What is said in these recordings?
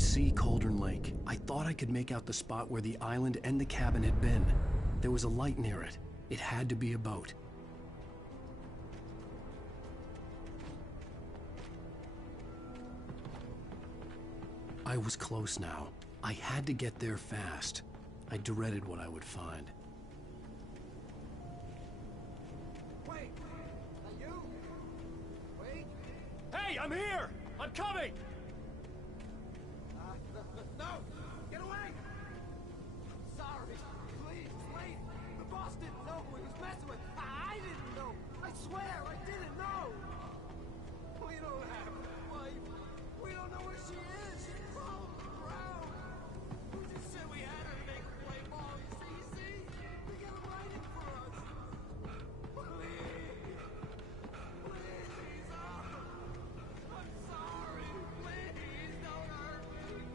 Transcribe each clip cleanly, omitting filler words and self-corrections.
could see Cauldron Lake. I thought I could make out the spot where the island and the cabin had been. There was a light near it. It had to be a boat. I was close now. I had to get there fast. I dreaded what I would find. Wait! Are you? Wait! Hey, I'm here! I'm coming! No! Get away! Sorry. Please, wait! The boss didn't know who he was messing with. I didn't know. I swear, I didn't know. We don't have a wife. We don't know where she is. She's probably drowned. We just said we had her to make her play ball. You see? They got him writing for us. Please. Please. Oh. I'm sorry. Please don't hurt me.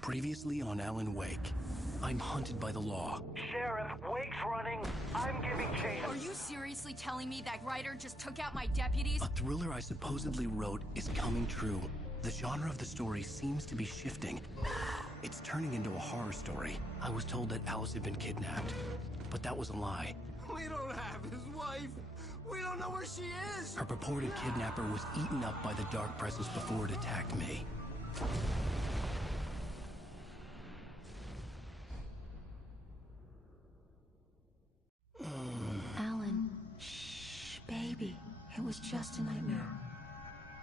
Previously on Alan Wake, I'm hunted by the law. Sheriff, Wake's running. I'm giving chase. Are you seriously telling me that writer just took out my deputies? A thriller I supposedly wrote is coming true. The genre of the story seems to be shifting. It's turning into a horror story. I was told that Alice had been kidnapped, but that was a lie. We don't have his wife. We don't know where she is. Her purported kidnapper was eaten up by the dark presence before it attacked me. Alan, shh, baby. It was just a nightmare.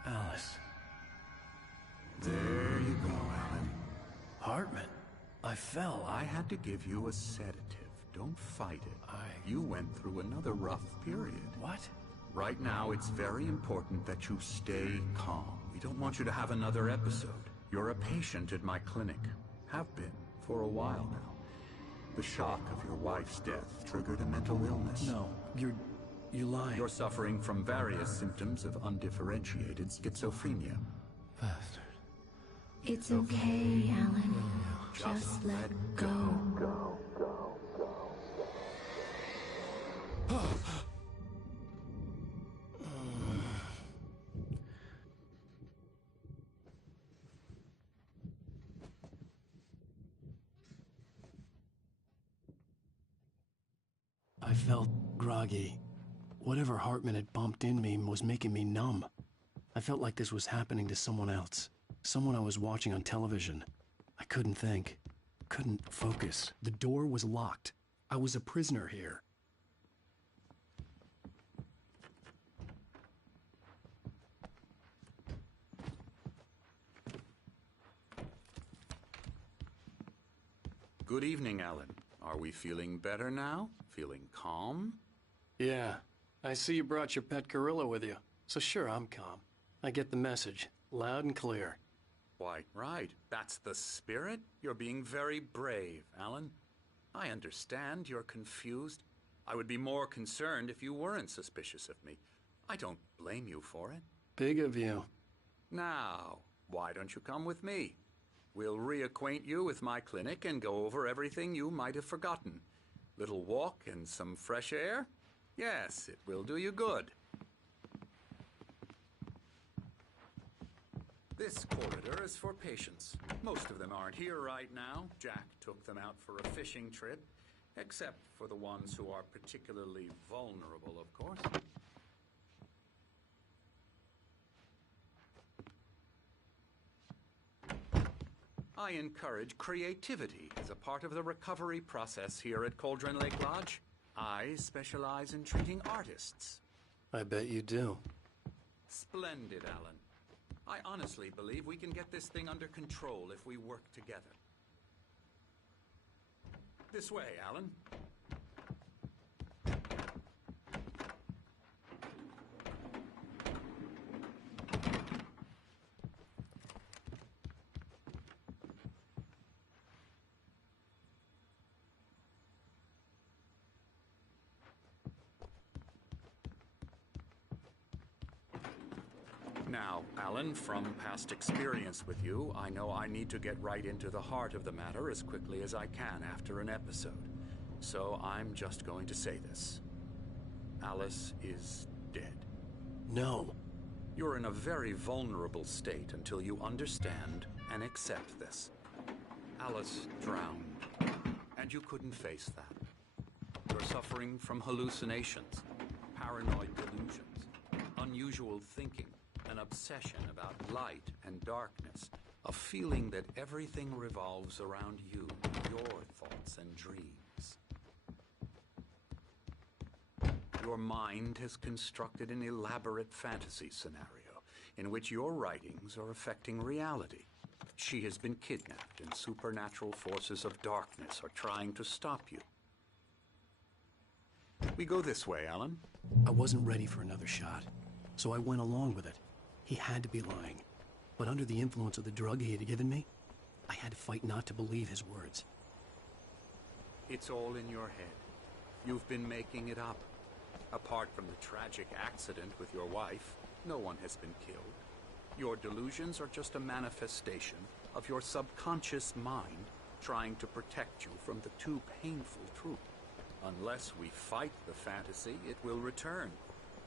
Alice. There you go, Alan. Hartman. I fell. I had to give you a sedative. Don't fight it. You went through another rough period. What? Right now, it's very important that you stay calm. We don't want you to have another episode. You're a patient at my clinic. Have been for a while now. The shock of your wife's death triggered a mental illness. No, you're lying. You're suffering from various symptoms of undifferentiated schizophrenia. Bastard. It's okay, Alan. Just let go. I felt groggy. Whatever Hartman had bumped in me was making me numb. I felt like this was happening to someone else. Someone I was watching on television. I couldn't think. Couldn't focus. The door was locked. I was a prisoner here. Good evening, Alan. Are we feeling better now? Feeling calm? Yeah. I see you brought your pet gorilla with you. So sure, I'm calm. I get the message. Loud and clear. Why, right. That's the spirit. You're being very brave, Alan. I understand you're confused. I would be more concerned if you weren't suspicious of me. I don't blame you for it. Big of you. Now, why don't you come with me? We'll reacquaint you with my clinic and go over everything you might have forgotten. Little walk and some fresh air? Yes, it will do you good. This corridor is for patients. Most of them aren't here right now. Jack took them out for a fishing trip, except for the ones who are particularly vulnerable, of course. I encourage creativity as a part of the recovery process here at Cauldron Lake Lodge. I specialize in treating artists. I bet you do. Splendid, Alan. I honestly believe we can get this thing under control if we work together. This way, Alan. Now, Alan, from past experience with you, I know I need to get right into the heart of the matter as quickly as I can after an episode. So I'm just going to say this. Alice is dead. No. You're in a very vulnerable state until you understand and accept this. Alice drowned, and you couldn't face that. You're suffering from hallucinations, paranoid delusions, unusual thinking, an obsession about light and darkness, a feeling that everything revolves around you, your thoughts and dreams. Your mind has constructed an elaborate fantasy scenario in which your writings are affecting reality. She has been kidnapped and supernatural forces of darkness are trying to stop you. We go this way, Alan. I wasn't ready for another shot, so I went along with it. He had to be lying. But under the influence of the drug he had given me, I had to fight not to believe his words. It's all in your head. You've been making it up. Apart from the tragic accident with your wife, no one has been killed. Your delusions are just a manifestation of your subconscious mind trying to protect you from the too painful truth. Unless we fight the fantasy, it will return.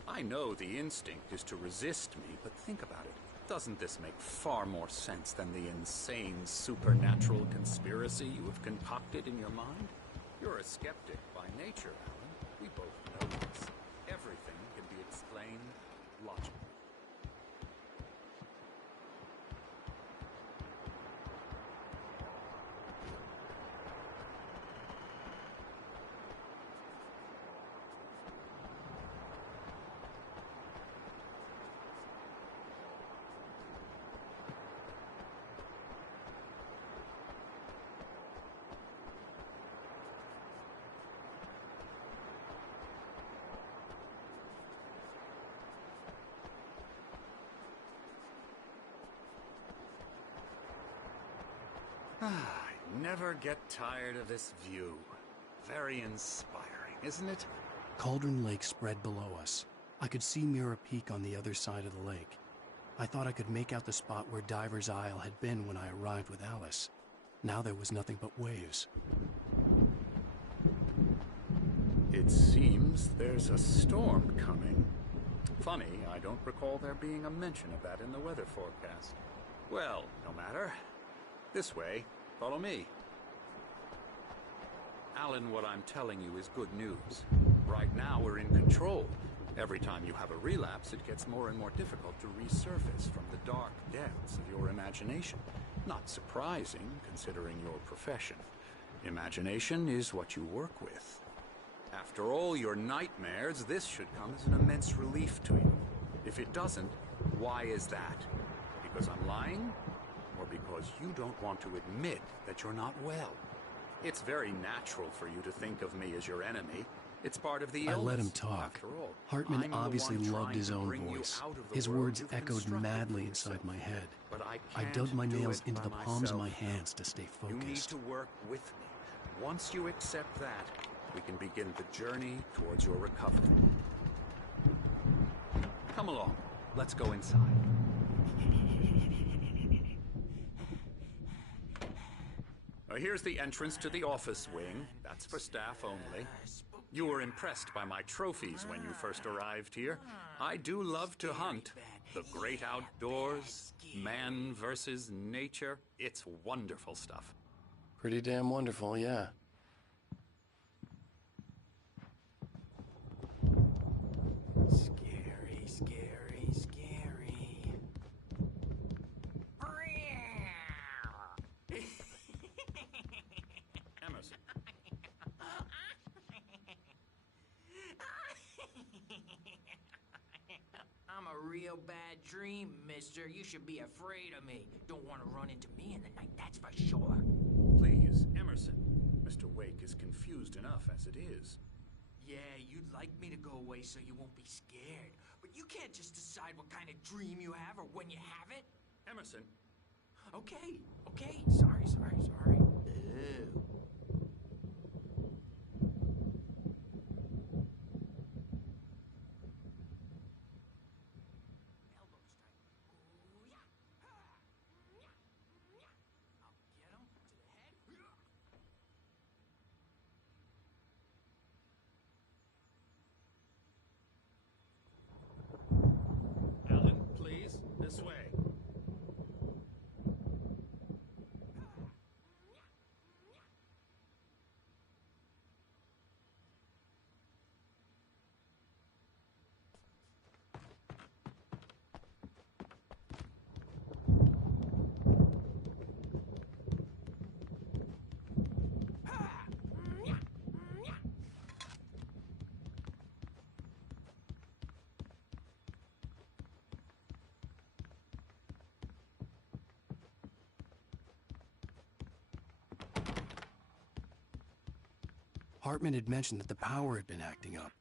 I know the instinct is to resist me, but think about it. Doesn't this make far more sense than the insane supernatural conspiracy you have concocted in your mind? You're a skeptic by nature, Alan. We both know this. Everything can be explained logically. I never get tired of this view. Very inspiring, isn't it? Cauldron Lake spread below us. I could see Mirror Peak on the other side of the lake. I thought I could make out the spot where Diver's Isle had been when I arrived with Alice. Now there was nothing but waves. It seems there's a storm coming. Funny, I don't recall there being a mention of that in the weather forecast. Well, no matter. This way. Follow me. Alan, what I'm telling you is good news. Right now, we're in control. Every time you have a relapse, it gets more and more difficult to resurface from the dark depths of your imagination. Not surprising, considering your profession. Imagination is what you work with. After all your nightmares, this should come as an immense relief to you. If it doesn't, why is that? Because I'm lying? Or because you don't want to admit that you're not well? It's very natural for you to think of me as your enemy. It's part of the illness. I let him talk. After all, Hartman I'm the obviously one loved trying his to own bring you voice. out of the His world words you've echoed constructed madly for inside yourself. my head. But I can't dug my do nails it into by the palms of my myself. hands to stay You need focused. to work with me. Once you accept that, we can begin the journey towards your recovery. Come along. Let's go inside. Here's the entrance to the office wing. That's for staff only. You were impressed by my trophies when you first arrived here. I do love to hunt. The great outdoors, man versus nature. It's wonderful stuff. Pretty damn wonderful, yeah. Scary, scary, scary. Emerson. I'm a real bad dream, mister. You should be afraid of me. Don't want to run into me in the night, that's for sure. Please, Emerson. Mr. Wake is confused enough as it is. Yeah, you'd like me to go away so you won't be scared. But you can't just decide what kind of dream you have or when you have it. Emerson. Okay, okay. Sorry. Ew. Elbow strike. Ooh, yeah. I'll get him to the head. Alan, please, this way. Hartman had mentioned that the power had been acting up.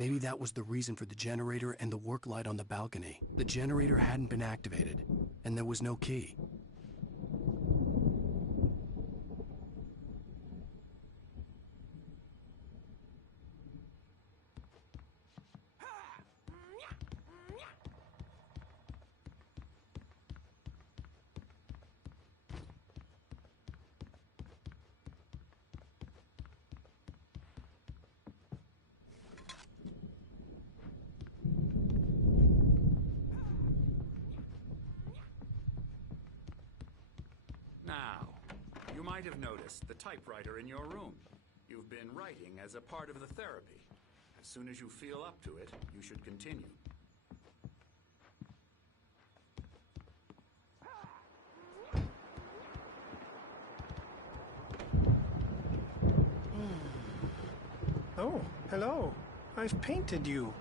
Maybe that was the reason for the generator and the work light on the balcony. The generator hadn't been activated, and there was no key. Now, you might have noticed the typewriter in your room. You've been writing as a part of the therapy. As soon as you feel up to it, you should continue. Oh, hello. I've painted you.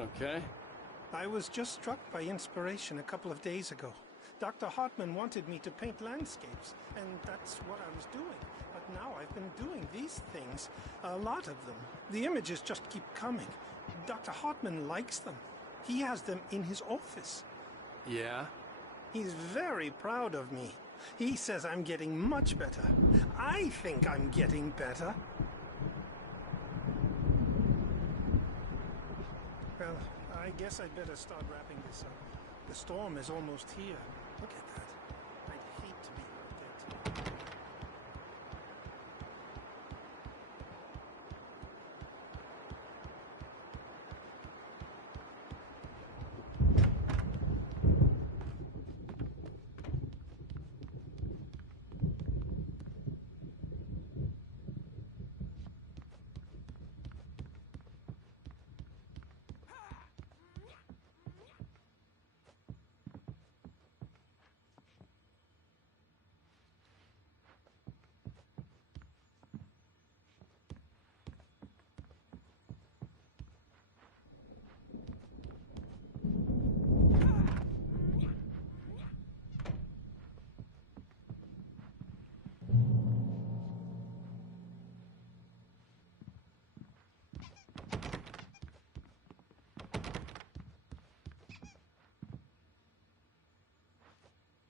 Okay. I was just struck by inspiration a couple of days ago. Dr. Hartman wanted me to paint landscapes, and that's what I was doing. But now I've been doing these things, a lot of them. The images just keep coming. Dr. Hartman likes them. He has them in his office. Yeah? He's very proud of me. He says I'm getting much better. I think I'm getting better. Well, I guess I'd better start wrapping this up. The storm is almost here. Look at that. I'd hate to be out there today.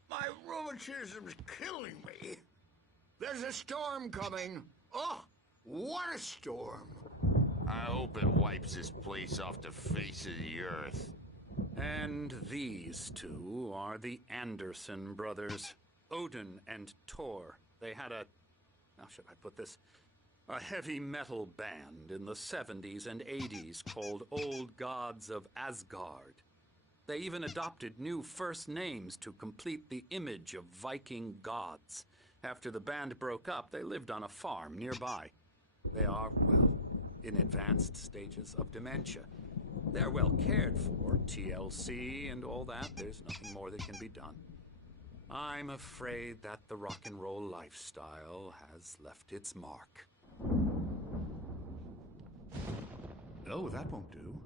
My rheumatism's killing me. There's a storm coming. Oh, What a storm! I hope it wipes this place off the face of the earth. And these two are the Anderson brothers, Odin and Tor. They had how should I put this? A heavy metal band in the 70s and 80s called Old Gods of Asgard. They even adopted new first names to complete the image of Viking gods. After the band broke up, they lived on a farm nearby. They are, well, in advanced stages of dementia. They're well cared for, TLC and all that. There's nothing more that can be done. I'm afraid that the rock and roll lifestyle has left its mark. Oh, that won't do.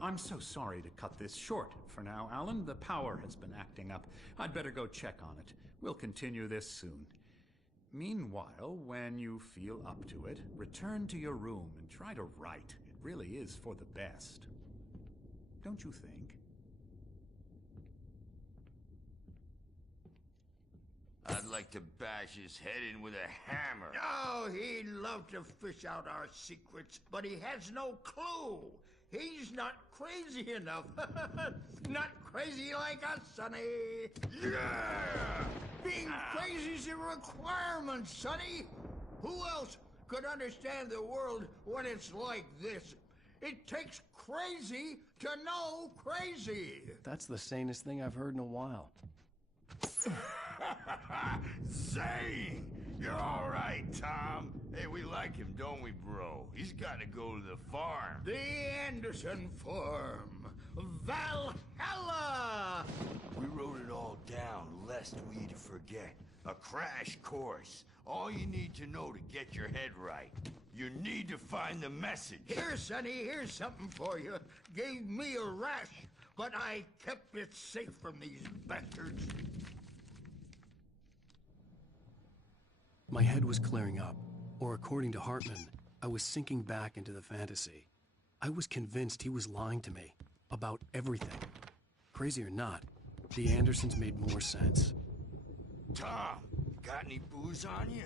I'm so sorry to cut this short for now, Alan. The power has been acting up. I'd better go check on it. We'll continue this soon. Meanwhile, when you feel up to it, return to your room and try to write. It really is for the best. Don't you think? I'd like to bash his head in with a hammer. Oh, he'd love to fish out our secrets, but he has no clue. He's not crazy enough. Not crazy like us, Sonny. Yeah! Being crazy's a requirement, Sonny. Who else could understand the world when it's like this? It takes crazy to know crazy. That's the sanest thing I've heard in a while. Zane! You're all right, Tom. Hey, we like him, don't we, bro? He's got to go to the farm. The Anderson farm. Valhalla! We wrote it all down, lest we forget. A crash course. All you need to know to get your head right. You need to find the message. Here, Sonny, here's something for you. Gave me a rash, but I kept it safe from these bastards. My head was clearing up, or according to Hartman, I was sinking back into the fantasy. I was convinced he was lying to me about everything. Crazy or not, the Andersons made more sense. Tom, got any booze on you?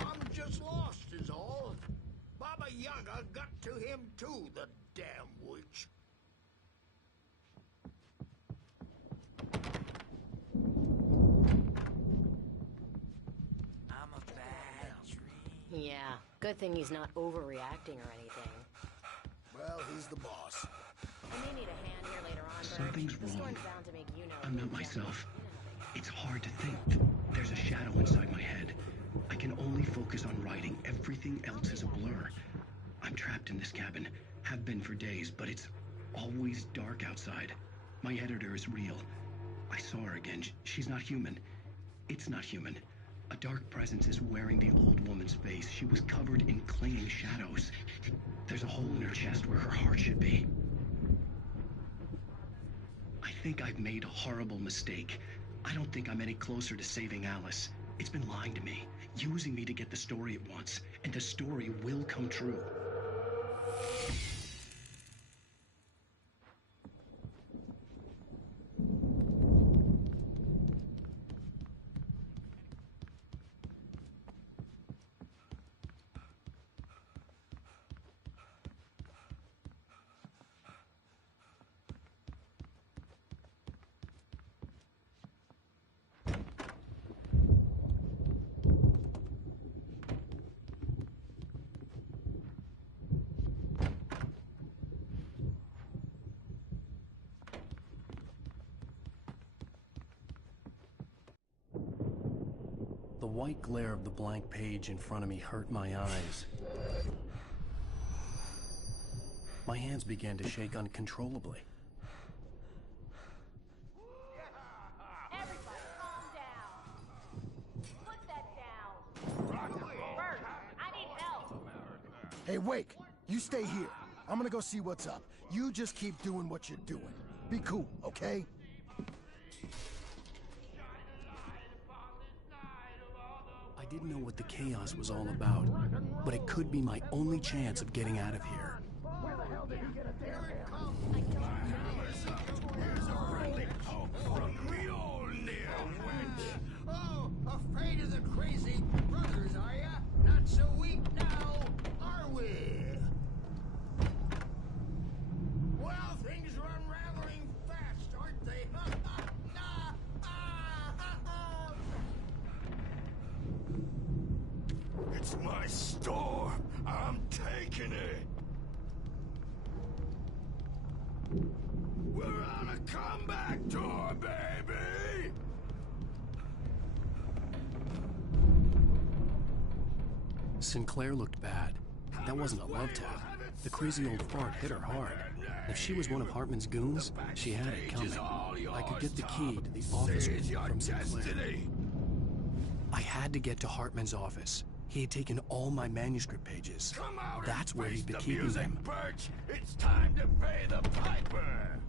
I'm just lost is all. Baba Yaga got to him too, the damn witch. I'm a bad dream. Yeah, good thing he's not overreacting or anything. Well, he's the boss. I may need a hand here later on, Bert. Something's The wrong. storm's bound to make you know. I'm not myself. It's hard to think. There's a shadow inside my head. I can only focus on writing. Everything else is a blur. I'm trapped in this cabin. Have been for days, but it's always dark outside. My editor is real. I saw her again. She's not human. It's not human. A dark presence is wearing the old woman's face. She was covered in clinging shadows. There's a hole in her chest where her heart should be. I think I've made a horrible mistake. I don't think I'm any closer to saving Alice. It's been lying to me, using me to get the story it wants, and the story will come true. The white glare of the blank page in front of me hurt my eyes. My hands began to shake uncontrollably. Everybody, calm down. Put that down. Bert, I need help. Hey, Wake, you stay here. I'm gonna go see what's up. You just keep doing what you're doing. Be cool, okay? I didn't know what the chaos was all about, but it could be my only chance of getting out of here. Where the hell did he get a damn hammer? Oh, afraid of the crazy brothers, are ya? Not so easy. It's my store. I'm taking it. We're on a comeback tour, baby! Sinclair looked bad. That wasn't a love tap. The crazy old fart hit her hard. If she was one of Hartman's goons, she had it coming. I could get the key to the office from Sinclair. I had to get to Hartman's office. He had taken all my manuscript pages. That's where he'd been keeping them. Birch. It's time to pay the piper!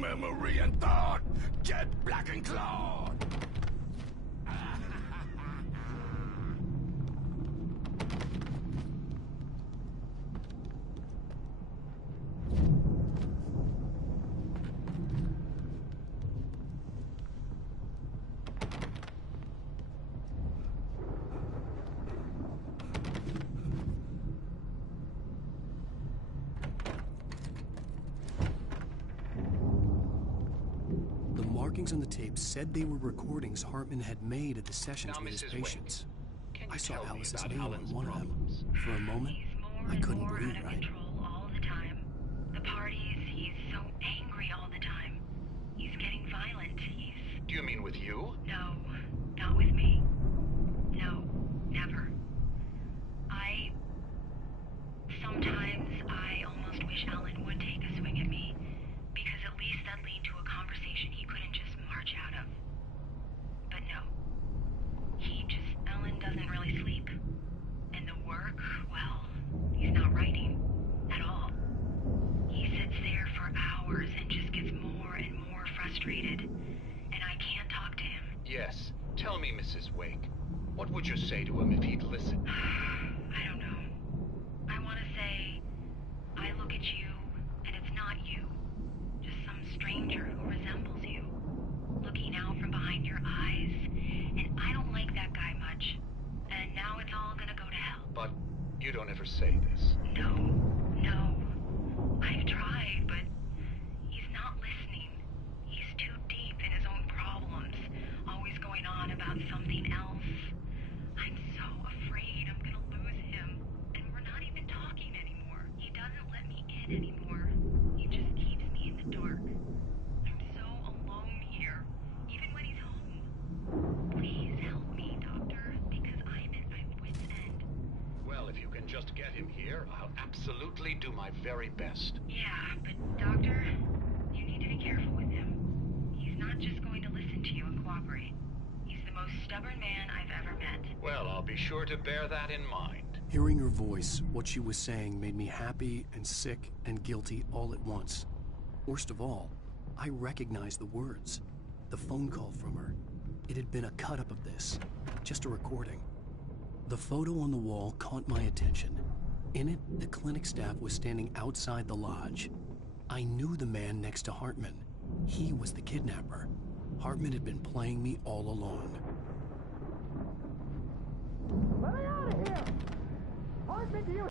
Memory and thought, get black and clawed! Markings on the tape said they were recordings Hartman had made at the sessions with his patients. I saw Alice's name on one of them. For a moment, I couldn't believe it. Right? All the time. The parties, he's so angry all the time. He's getting violent. Do you mean with you? No, not with me. No, never. Sometimes I almost wish Alan would take a swing at me, because at least that'd lead to a conversation he couldn't just march out of. But no. Alan doesn't really sleep. And the work, well, he's not writing at all. He sits there for hours and just gets more and more frustrated. And I can't talk to him. Yes. Tell me, Mrs. Wake. What would you say to him if he'd listen? I don't know. I want to say, I look at you, and it's not you. Just some stranger who resembles you. Looking out from behind your eyes. And I don't like that guy much. And now it's all gonna go to hell. But you don't ever say this. No. I've tried, but he's not listening. He's too deep in his own problems. Always going on about something else. I'm so afraid I'm gonna lose him. And we're not even talking anymore. He doesn't let me in anymore. He just keeps me in the dark. I'm so alone here, even when he's home. Please help me, Doctor, because I'm at my wit's end. Well, if you can just get him here, I'll absolutely do my very best. Yeah, but Doctor, you need to be careful with him. He's not just going to listen to you and cooperate. He's the most stubborn man I've ever met. Well, I'll be sure to bear that in mind. Hearing her voice, what she was saying made me happy and sick and guilty all at once. Worst of all, I recognized the words. The phone call from her. It had been a cut-up of this. Just a recording. The photo on the wall caught my attention. In it, the clinic staff was standing outside the lodge. I knew the man next to Hartman. He was the kidnapper. Hartman had been playing me all along. Let me out of here! Hartman, do you